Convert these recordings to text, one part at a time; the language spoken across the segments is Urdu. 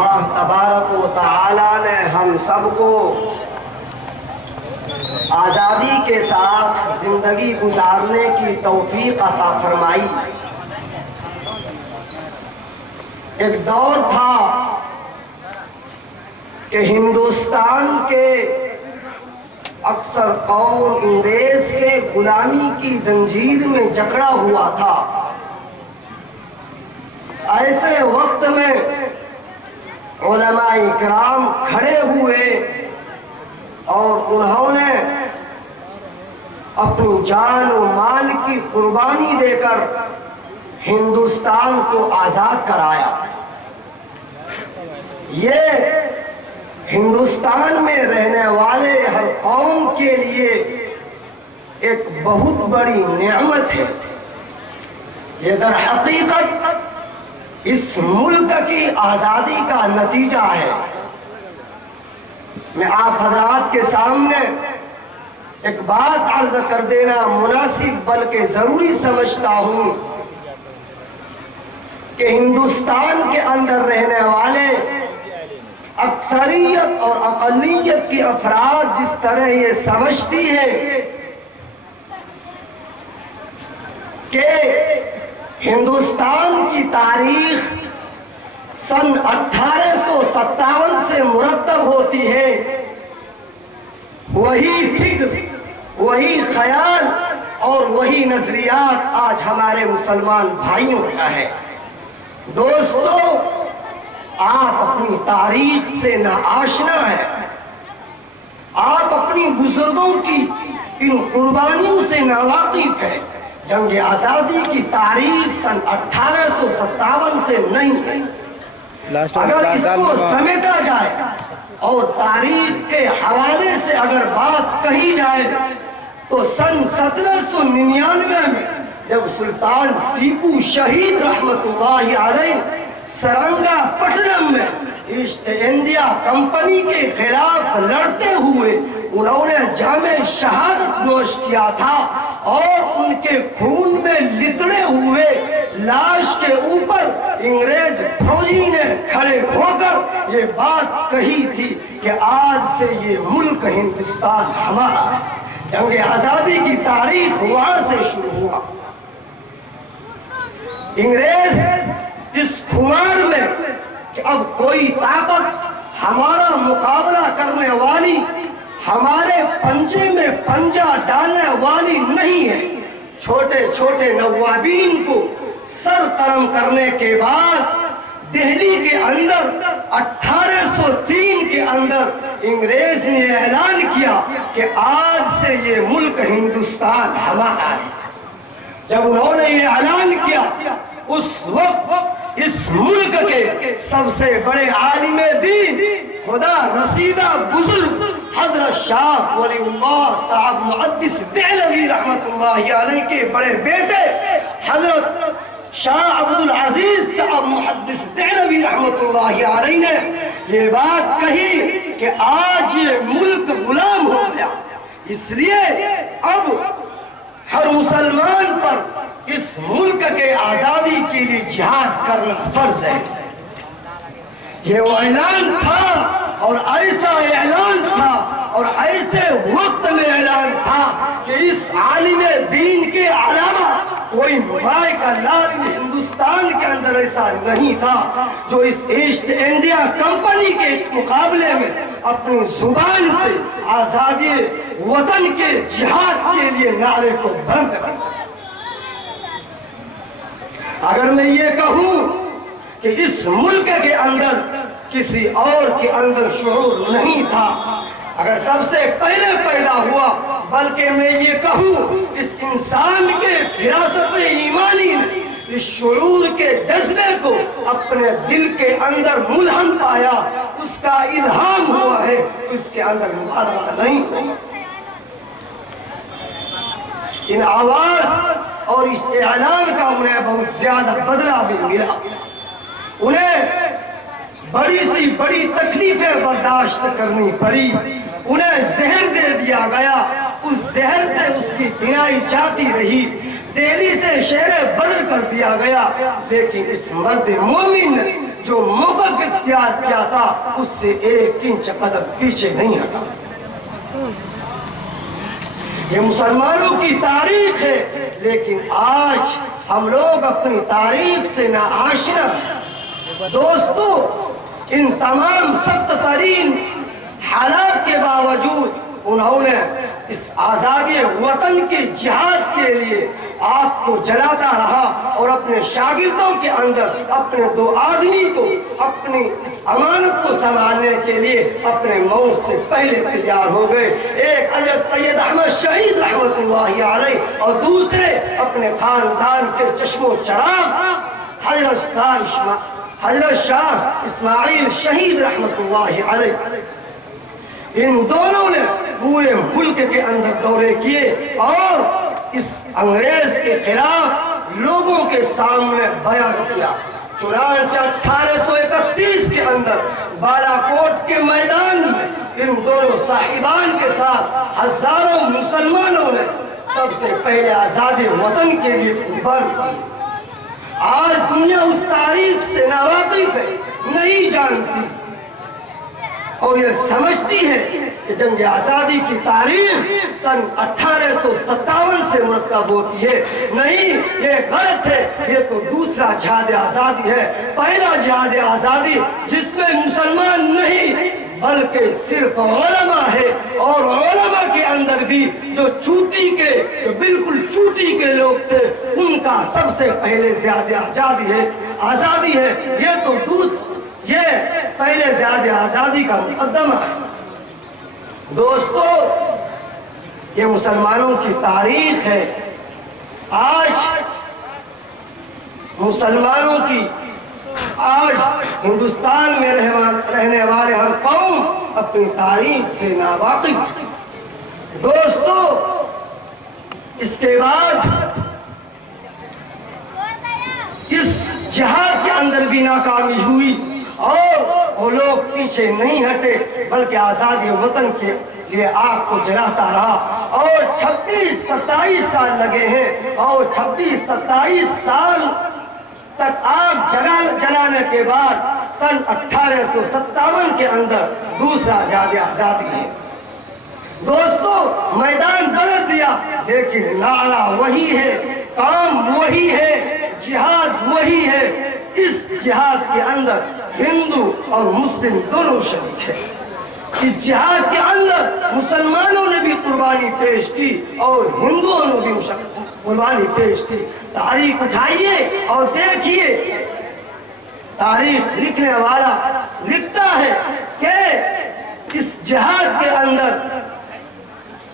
اللہ تبارک و تعالی نے ہم سب کو آزادی کے ساتھ زندگی گزارنے کی توفیق عطا فرمائی۔ ایک دور تھا کہ ہندوستان کے اکثر قوم انگریز کے غلامی کی زنجیر میں جکڑا ہوا تھا۔ ایسے وقت میں علماء کرام کھڑے ہوئے اور انہوں نے اپنی جان و مال کی قربانی دے کر ہندوستان کو آزاد کرایا۔ یہ ہندوستان میں رہنے والے ہر قوم کے لیے ایک بہت بڑی نعمت ہے۔ یہ در حقیقت اس ملک کی آزادی کا نتیجہ ہے۔ میں آپ حضرات کے سامنے ایک بات عرض کر دینا مناسب بلکہ ضروری سمجھتا ہوں کہ ہندوستان کے اندر رہنے والے اکثریت اور اقلیت کی افراد جس طرح یہ سمجھتی ہے کہ ہندوستان کی تاریخ سن 1857 سے مرتب ہوتی ہے، وہی فکر، وہی خیال اور وہی نظریات آج ہمارے مسلمان بھائیوں کا ہے۔ دوستو، آپ اپنی تاریخ سے ناآشنا ہیں، آپ اپنی بزرگوں کی ان قربانیوں سے ناواقف ہیں۔ جنگ آزادی کی تاریخ سن 1857 سے نہیں ہے۔ اگر اس کو سمیٹا جائے اور تاریخ کے حوالے سے اگر بات کہی جائے تو سن 1799 میں جب سلطان ٹیپو شہید رحمت اللہ علیہ سرنگا پٹنم میں ایسٹ انڈیا کمپنی کے خلاف لڑتے ہوئے انہوں نے جام شہادت نوش کیا تھا اور ان کے خون میں لتڑے ہوئے لاش کے اوپر انگریز فوجی نے کھڑے ہو کر یہ بات کہی تھی کہ آج سے یہ ملک ہندوستان ہمارا ہے۔ جنگ آزادی کی تاریخ وہاں سے شروع ہوا۔ انگریز اس خمار میں کہ اب کوئی طاقت ہمارا مقابلہ کرنے والی، ہمارے پنجے میں پنجہ ڈالنے والی نہیں ہے، چھوٹے چھوٹے نوابین کو سر قلم کرنے کے بعد دہلی کے اندر 1803 کے اندر انگریز نے اعلان کیا کہ آج سے یہ ملک ہندوستان ہمارا ہے۔ جب انہوں نے یہ اعلان کیا اس وقت اس ملک کے سب سے بڑے عالم دین، خدا رسیدہ بزرگ حضرت شاہ ولی اللہ صاحب محدث دہلوی رحمت اللہ علیہ کے بڑے بیٹے حضرت شاہ عبدالعزیز صاحب محدث دہلوی رحمت اللہ علیہ نے یہ بات کہی کہ آج یہ ملک غلام ہو گیا، اس لیے اب ہر مسلمان پر اس ملک کے آزادی کے لیے جہاد کرنا فرض ہے۔ یہ وہ اعلان تھا اور ایسا اعلان تھا اور ایسے وقت میں اعلان تھا کہ اس عالم دین کے علاوہ کوئی ممالک لازمی ہندوستان کے اندر ایسا نہیں تھا جو اس ایسٹ انڈیا کمپنی کے مقابلے میں اپنی زبان سے آزادی وطن کے جہاد کے لیے نعرے کو بلند کر سکے۔ اگر میں یہ کہوں کہ اس ملک کے اندر کسی اور کے اندر شعور نہیں تھا، اگر سب سے پہلے پیدا ہوا، بلکہ میں یہ کہوں اس انسان کے فراست ایمانی نے اس شعور کے جذبے کو اپنے دل کے اندر ملہم پایا، اس کا الہام ہوا ہے، اس کے اندر مبالغہ نہیں ہوا۔ ان آواز اور اس اعلان کا انہیں بہت زیادہ بدلہ بھی ملا، انہیں بڑی سی بڑی تکلیفیں برداشت کرنی پڑی، انہیں زہر دے دیا گیا، اس زہر سے اس کی بینائی جاتی رہی، دہلی سے شہر بدر کر دیا گیا، لیکن اس مرد مومن نے جو موقف اختیار کیا تھا اس سے 1 انچ قدم پیچھے نہیں ہٹا۔ یہ مسلمانوں کی تاریخ ہے، لیکن آج ہم لوگ اپنی تاریخ سے ناآشنا۔ دوستو، ان تمام سخت ترین حالات کے باوجود انہوں نے اس آزادی وطن کے جہاد کے لیے آپ کو جلاتا رہا اور اپنے شاگردوں کے اندر اپنے 2 آدمی کو اپنی امانت کو سنبھالنے کے لیے اپنے موت سے پہلے تیار ہو گئے۔ ایک حضرت سید احمد شہید رحمت اللہ علیہ اور دوسرے اپنے خاندان کے چشم و چراغ حضرت شاہ اسماعیل شہید رحمت اللہ علیہ۔ ان دونوں نے پورے ملک کے اندر دورے کیے اور اس انگریز کے خلاف لوگوں کے سامنے بیان کیا۔ چنانچہ 1831 کے اندر بالا کوٹ کے میدان میں ان دونوں صاحبان کے ساتھ ہزاروں مسلمانوں نے سب سے پہلے آزادی وطن کے لیے قربانی کی۔ آج دنیا اس تاریخ سے ناواقف ہے، نہیں جانتی اور یہ سمجھتی ہے کہ جنگ آزادی کی تاریخ سن 1857 سے مرتب ہوتی ہے۔ نہیں، یہ غلط ہے، یہ تو دوسرا جہاد آزادی ہے۔ پہلا جہاد آزادی جس میں مسلمان نہیں بلکہ صرف علماء ہے، اور علماء کے اندر بھی جو بالکل چوٹی کے لوگ تھے ان کا سب سے پہلے زیادہ آزادی ہے۔ یہ پہلے زیادہ آزادی کا مقدمہ ہے۔ دوستو، یہ مسلمانوں کی تاریخ ہے۔ آج مسلمانوں کی ہندوستان میں رہنے والے ہر قوم اپنی تاریخ سے ناواقف۔ دوستو، اس کے بعد اس جہاد کے اندر بھی ناکامی ہوئی اور وہ لوگ پیچھے نہیں ہٹے بلکہ آزادی وطن کے لیے آگ کو جلاتا رہا، اور 26-27 سال لگے ہیں، اور 26-27 سال تک آگ جلانے کے بعد سن 1857 کے اندر دوسرا جہاد آزادی ہے۔ دوستو، میدان بدل دیا لیکن نعرہ وہی ہے، کام وہی ہے، جہاد وہی ہے۔ اس جہاد کے اندر ہندو اور مسلم دونوں شریک ہیں۔ اس جہاد کے اندر مسلمانوں نے بھی قربانی پیش کی اور ہندوؤں نے بھی قربانی پیش کی۔ تاریخ اٹھائیے اور دیکھیے، تاریخ لکھنے والا لکھتا ہے کہ اس جہاد کے اندر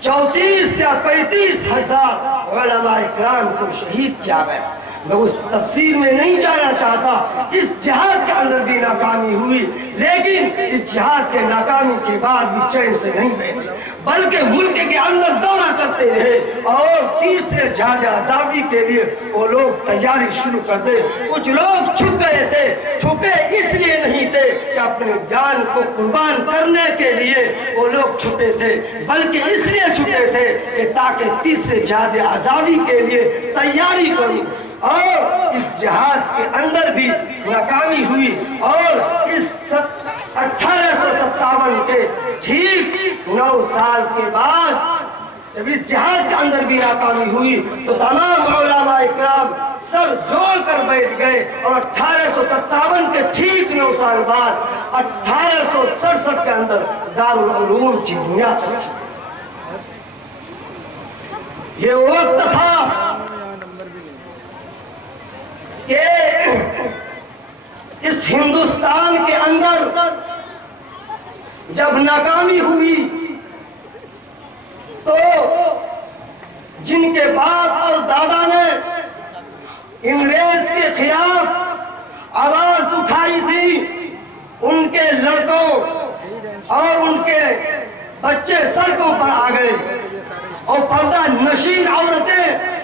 34 یا 35 ہزار علماء کرام کو شہید کیا گیا۔ میں اس تفصیل میں نہیں جانا چاہتا۔ اس جہاد کے اندر بھی ناکامی ہوئی، لیکن اس جہاد کے ناکامی کے بعد بھی چین سے نہیں بیٹھے بلکہ ملک کے اندر دورہ کرتے رہے، اور تیسرے جہاد آزادی کے لیے وہ لوگ تیاری شروع کر دے۔ کچھ لوگ چھپ گئے تھے، چھپے اس لیے نہیں تھے کہ اپنی جان کو قربان کرنے کے لیے وہ لوگ چھپے تھے، بلکہ اس لیے چھپے تھے کہ تاکہ تیسرے جہاد آزادی کے لیے تیاری کریں۔ اور اس جہاد کے اندر بھی ناکامی ہوئی، اور اس 1857 کے ٹھیک 9 سال کے بعد جب اس جہاد کے اندر بھی ناکامی ہوئی تو تمام علماء اکرام سر جوڑ کر بیٹھ گئے، اور 1857 کے ٹھیک 9 سال بعد 1867 کے اندر دارالعلوم کی بنیاد رکھی۔ یہ وقت تھا کہ اس ہندوستان کے اندر جب ناکامی ہوئی تو جن کے باپ اور دادا نے انگریز کے خلاف آواز اٹھائی تھی، ان کے لڑکوں اور ان کے بچے سڑکوں پر آ گئے، اور پردہ نشین عورتیں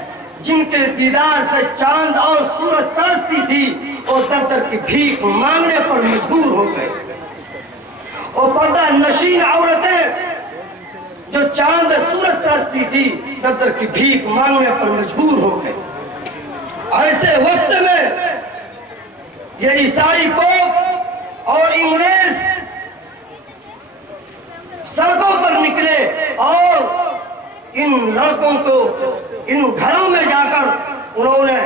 جن کے دیدار سے چاند اور سورج ترستی تھی اور در در کی بھیک مانگنے پر مجبور ہو گئے، اور پردہ نشین عورتیں جو چاند سورج ترستی تھی در در کی بھیک مانگنے پر مجبور ہو گئے۔ ایسے وقت میں یہ عیسائی پوپ اور انگریز سڑکوں پر نکلے اور ان لڑکوں کو ان گھروں میں جا کر انہوں نے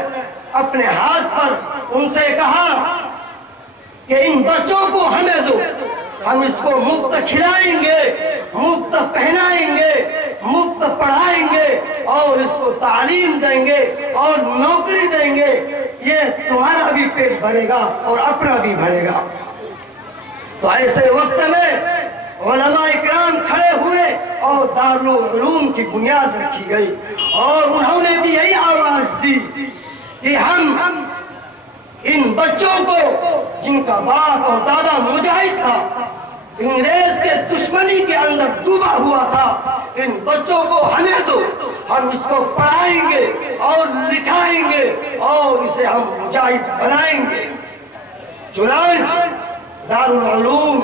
اپنے ہاتھ پر ان سے کہا کہ ان بچوں کو ہمیں دو، ہم اس کو مفت کھلائیں گے، مفت پہنائیں گے، مفت پڑھائیں گے اور اس کو تعلیم دیں گے اور نوکری دیں گے، یہ تمہارا بھی پیٹ بھرے گا اور اپنا بھی بھرے گا۔ تو ایسے وقت میں علماء اکرام کھڑے ہوئے اور دارالعلوم کی بنیاد رکھی گئی، اور انہوں نے بھی یہی آواز دی کہ ہم ان بچوں کو جن کا باپ اور دادا مجاہد تھا، انگریز کے دشمنی کے اندر ڈوبا ہوا تھا، ان بچوں کو ہمیں دو، ہم اس کو پڑھائیں گے اور لکھائیں گے اور اسے ہم مجاہد بنائیں گے۔ چنانچہ دارالعلوم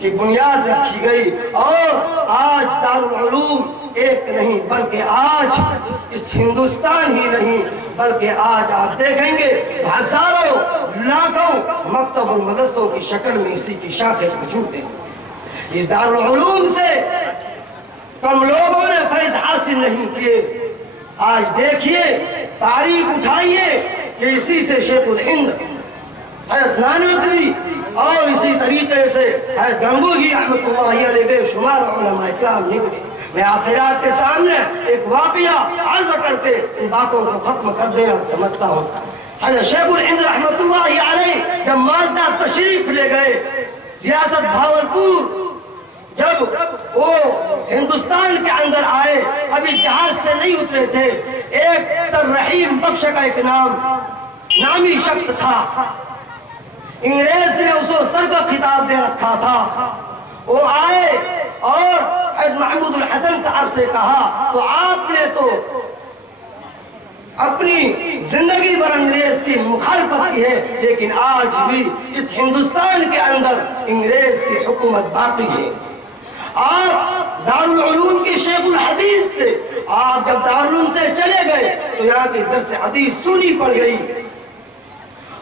کی بنیاد رکھی گئی، اور آج دارالعلوم ایک نہیں بلکہ آج اس ہندوستان ہی نہیں بلکہ آج آپ دیکھیں گے ہزاروں لاکھوں مکتب المدرسوں کی شکل میں اسی کی شاخیں موجود ہیں۔ اس دارالعلوم سے کم لوگوں نے فیض حاصل نہیں کیے۔ آج دیکھیے، تاریخ اٹھائیے کہ اسی سے شیخ الہند حضرت نانوتوی اور اسی طریقے سے حضرت گنگوہی رحمۃ اللہ علیہ بے شمار علماء اکرام نکلے۔ میں آخرات کے سامنے ایک واقعہ عرض کر کے ان باتوں کو ختم کر دینا سمجھتا ہوں۔ حضرت شیخ الہند رحمۃ اللہ علیہ جب مالٹا تشریف لے گئے، ریاست بھاولپور، جب وہ ہندوستان کے اندر آئے، ابھی جہاز سے نہیں اترے تھے، ایک سر رحیم بخش کا ایک نامی شخص تھا، انگریز نے اس کو سر کا خطاب دے رکھا تھا۔ وہ آئے اور حضرت محمود الحسن صاحب سے کہا، تو آپ نے تو اپنی زندگی بھر انگریز کی مخالفت کی ہے، لیکن آج بھی اس ہندوستان کے اندر انگریز کی حکومت باقی ہے۔ آپ دارالعلوم کی شیخ الحدیث تھے، آپ جب دارالعلوم سے چلے گئے تو یہاں کی درس حدیث سنی پڑ گئی۔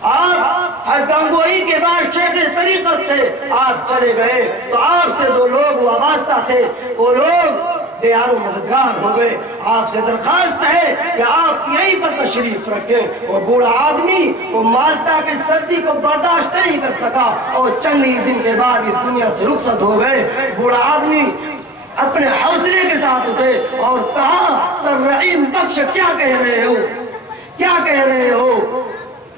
آپ ہر گنگوہی کے بعد شیخ طریقت تھے، آپ چلے گئے تو آپ سے جو لوگ وابستہ تھے وہ لوگ دیار و مددگار ہو گئے۔ آپ سے درخواست ہے کہ آپ یہیں پر تشریف رکھیں۔ وہ بوڑھا آدمی وہ مالٹا کی سردی کو برداشت نہیں کر سکا اور چند ہی دن کے بعد اس دنیا سے رخصت ہو گئے۔ بوڑھا آدمی اپنے حوصلے کے ساتھ اٹھے اور کہا، سر رحیم بخش کیا کہہ رہے ہو، کیا کہہ رہے ہو؟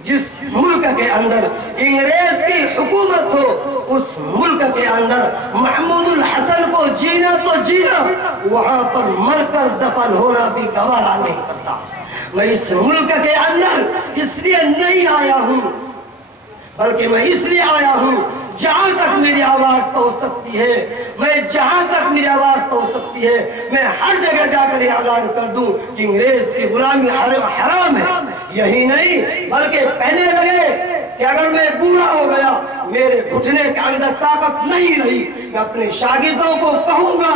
جس ملک کے اندر انگریز کی حکومت ہو، اس ملک کے اندر محمود الحسن کو جینا تو جینا، وہاں پر مر کر دفن ہونا بھی گوارا نہیں کرتا۔ میں اس ملک کے اندر اس لیے نہیں آیا ہوں، بلکہ میں اس لیے آیا ہوں جہاں تک میری آواز پہنچ سکتی ہے، میں جہاں تک میری آواز پہنچ سکتی ہے، میں ہر جگہ جا کر یہ اعلان کر دوں کہ انگریز کی غلامی حرام ہے۔ یہی نہیں بلکہ کہنے لگے کہ اگر میں بوڑھا ہو گیا، میرے گھٹنے کے اندر طاقت نہیں رہی، میں اپنے شاگردوں کو کہوں گا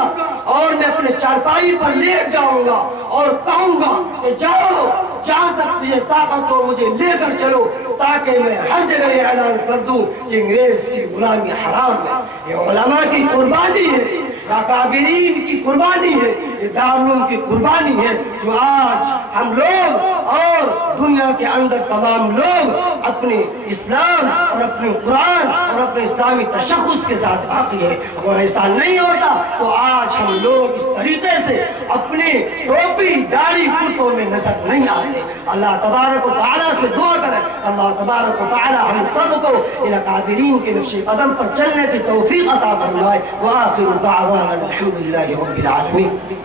اور میں اپنے چارپائی پر لیٹ جاؤں گا اور کہوں گا کہ جاؤ، جہاں تک یہ طاقت ہو مجھے لے کر چلو، تاکہ میں ہر جگہ یہ اعلان کر دوں کہ انگریز کی غلامی حرام ہے۔ یہ علماء کی قربانی ہے، اکابرین کی قربانی ہے، یہ دارالعلوم کی قربانی ہے، جو آج ہم لوگ اور دنیا کے اندر تمام لوگ اپنے اسلام اور اپنے قرآن اور اپنے اسلامی تشخص کے ساتھ باقی ہے۔ اگر ایسا نہیں ہوتا تو آج ہم لوگ اس طریقے سے اپنے ٹوپی داڑھی کرتوں میں نظر نہیں آتے۔ اللہ تبارک و تعالیٰ سے دعا کریں، اللہ تبارک و تعالیٰ ہم سب کو ان اکابرین کے نقش قدم پر چلنے کی توفیق عطا فرمائے۔ وآخر دعوانا الحمدللہ رب العالمین۔